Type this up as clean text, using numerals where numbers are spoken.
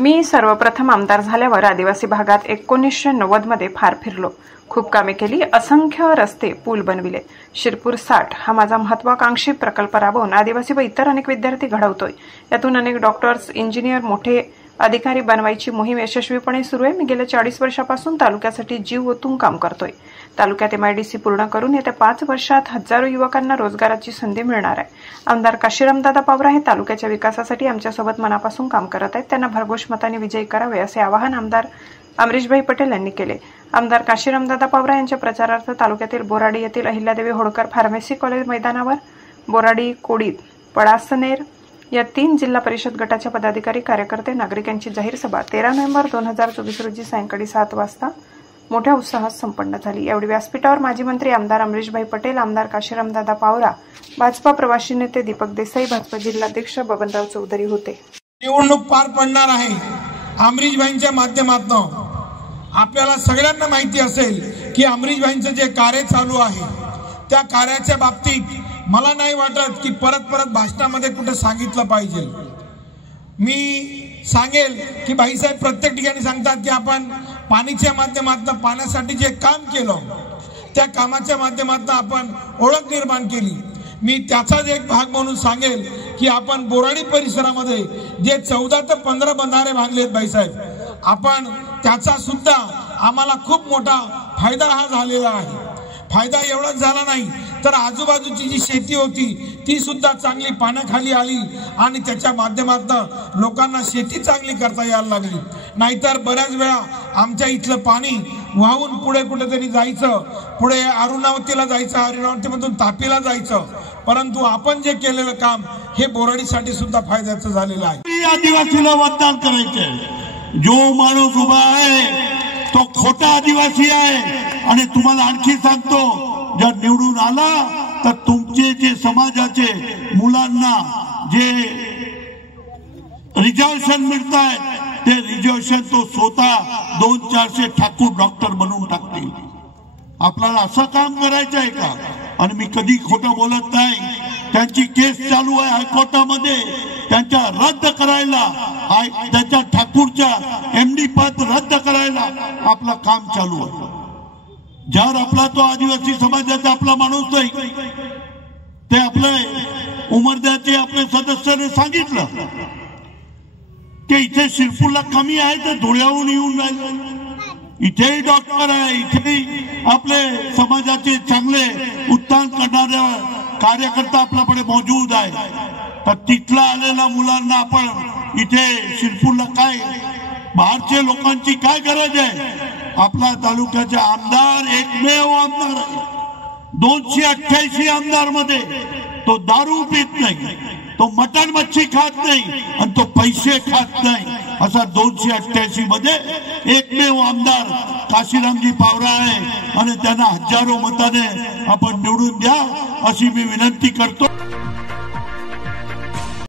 मी सर्वप्रथम आमदार झाल्यावर आदिवासी भागात 1990 मध्ये फार फिरलो, खूप कामे केली, असंख्य रस्ते पूल बनविले। शिरपूर 60 हा माझा महत्वाकांक्षी प्रकल्प राबवून आदिवासी व इतर अनेक विद्यार्थी घडवतोय। यातून अनेक डॉक्टर्स, इंजिनियर, मोठे अधिकारी बनवायची मोहीम यशस्वीपणे सुरू आहे। मी गेल्या 40 वर्षापासून तालुक्यासाठी जीव ओतून काम करतोय। तालुक्यात MIDC पूर्ण करून येत्या 5 वर्षात हजारो युवकांना रोजगाराची संधी मिळणार आहे। आमदार काशीरामदादा पावरा हे तालुक्याच्या विकासासाठी आमच्यासोबत मनापासून काम करत आहेत। त्यांना भरघोस मताने विजयी करावे असे आवाहन आमदार अमरीशभाई पटेल यांनी केले। आमदार काशीरामदादा पावरा यांच्या प्रचारार्थ तालुक्यातील बोराडी येथील अहिल्यादेवी होळकर फार्मसी कॉलेज मैदानावर बोराडी, कोडीत, पळासनेर या 3 जिल्हा परिषद गटाच्या पदाधिकारी, कार्यकर्ते, नागरिकांची जाहीर सभा 13 नोव्हेंबर 2024 रोजी सायंकाळी 7 वाजता मोठ्या उत्साहात संपन्न झाली। यावेळी व्यासपीठावर माजी मंत्री आमदार अमरीशभाई पटेल, आमदार काशीरामदादा पावरा, भाजपा प्रवासी नेते दीपक देसाई, भाजपा जिल्हाध्यक्ष बबनराव चौधरी होते। निवडणूक पार पडणार आहे। अमरीशभाईंच्या माध्यमातून आपल्याला सगळ्यांना माहिती असेल की अमरीशभाईंचं जे कार्य चालू आहे त्या कार्याच्या बाबतीत मला नाही वाटत की परत भाषणामध्ये कुठे सांगितलं पाहिजे। मी सांगेल की भाईसाहेब प्रत्येक ठिकाणी सांगतात की आपण पाणीच्या माध्यमातून पाण्यासाठी जे काम केलं त्या कामाच्या माध्यमातून आपण ओळख निर्माण केली। मी त्याचाच एक भाग म्हणून सांगेल की आपण बोराडी परिसरामध्ये जे 14 ते 15 बंधारे बांधलेत भाईसाहेब, आपण त्याचा सुद्धा आम्हाला खूप मोठा फायदा हा झालेला आहे। फायदा एवढाच झाला नाही तर आजूबाजूची जी शेती होती ती सुद्धा चांगली पाण्याखाली आली आणि त्याच्या माध्यमातून लोकांना शेती चांगली करता यायला लागली। नाहीतर बऱ्याच वेळा आमच्या इथलं पाणी वाहून पुढे कुठेतरी जायचं, पुढे अरुणावतीला जायचं, अरुणावतीमधून तापीला जायचं, परंतु आपण जे केलेलं काम हे बोराडीसाठी सुद्धा फायद्याचं झालेलं आहे। आदिवासीला मतदान करायचंय। जो माणूस उभा आहे तो खोटा आदिवासी आहे। आणि तुम्हाला आणखी सांगतो, जर निवडून आला तर तुमचे जे समाजाचे मुलांना जे रिझर्वेशन मिळत आहे ते रिझर्वेशन तो स्वतः 200-400 ठाकूर डॉक्टर बनवून टाकतील। आपल्याला असं काम करायचं आहे का? आणि मी कधी खोटं बोलत नाही। त्यांची केस चालू आहे हायकोर्टामध्ये, त्यांच्या रद्द करायला, त्याच्या ठाकूरच्या MD पद रद्द करायला आपलं काम चालू आहे। जर आपला तो आदिवासी समाजाचा आपला माणूस नाही ते आपले उमरद्याचे आपले सदस्याने सांगितलं की इथे शिरपूरला कमी आहे तर धुळ्याहून येऊन राहिले। इथेही डॉक्टर आहे, इथेही आपले समाजाचे चांगले उत्थान करणारे कार्यकर्ता आपल्याकडे मौजूद आहे। तर तिथला आलेल्या मुलांना आपण इथे शिरपूरला काय, बाहेरच्या लोकांची काय गरज आहे? आपला तालुक्याचे आमदार एकमेव आमदार आहे। 288 आमदार मध्ये तो दारू पित नाही, तो मटण मच्छी खात नाही आणि तो पैसे खात नाही। असा 288 मध्ये एकमेव आमदार काशीरामजी पावरा आहे आणि त्यांना हजारो मताने आपण निवडून द्या अशी मी विनंती करतो।